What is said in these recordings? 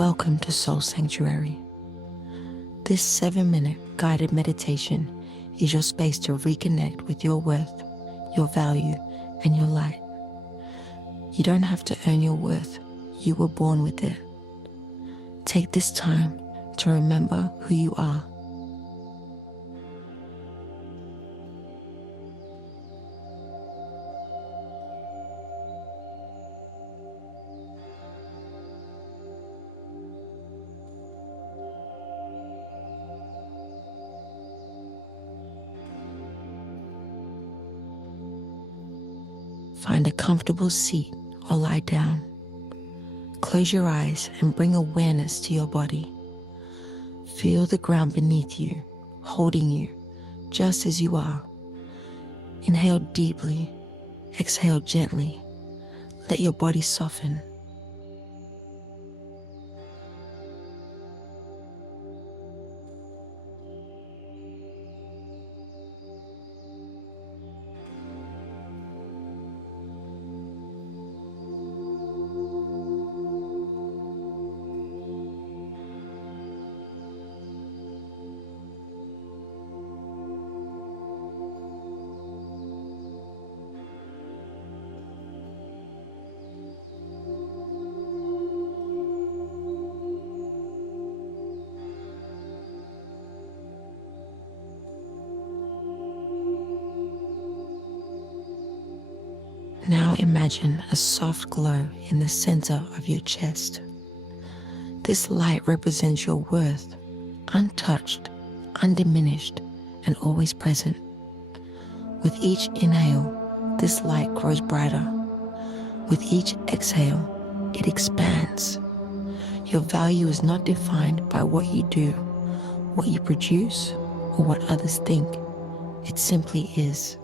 Welcome to Soul Sanctuary. This 7-minute guided meditation is your space to reconnect with your worth, your value, and your light. You don't have to earn your worth. You were born with it. Take this time to remember who you are. Find a comfortable seat or lie down. Close your eyes and bring awareness to your body. Feel the ground beneath you, holding you just as you are. Inhale deeply, exhale gently. Let your body soften. Now imagine a soft glow in the center of your chest. This light represents your worth, untouched, undiminished, and always present. With each inhale, this light grows brighter. With each exhale, it expands. Your value is not defined by what you do, what you produce, or what others think. It simply is.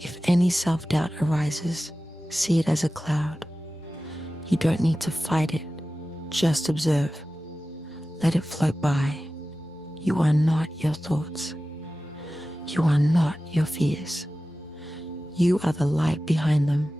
If any self-doubt arises, see it as a cloud. You don't need to fight it, just observe. Let it float by. You are not your thoughts. You are not your fears. You are the light behind them.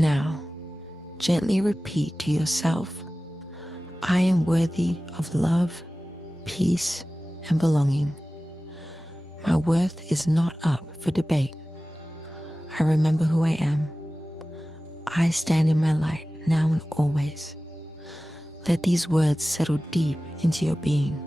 Now, gently repeat to yourself, I am worthy of love, peace, and belonging. My worth is not up for debate. I remember who I am. I stand in my light now and always. Let these words settle deep into your being.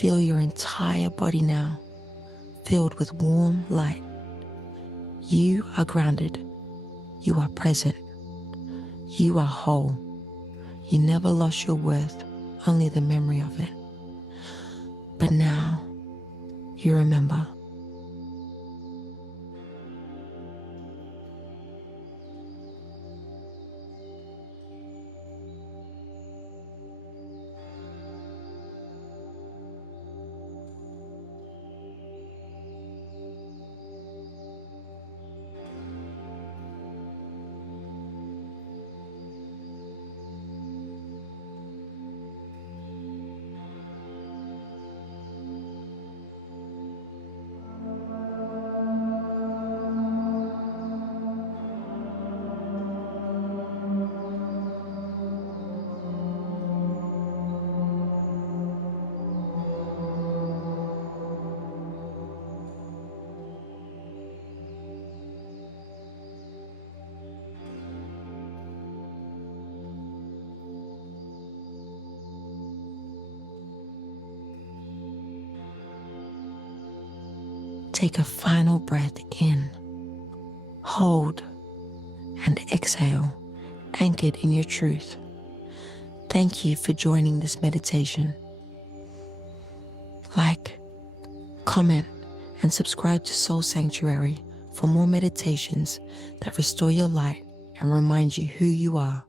Feel your entire body now filled with warm light. You are grounded. You are present. You are whole. You never lost your worth, only the memory of it. But now, you remember. Take a final breath in, hold, and exhale, anchored in your truth. Thank you for joining this meditation. Like, comment, and subscribe to Soul Sanctuary for more meditations that restore your light and remind you who you are.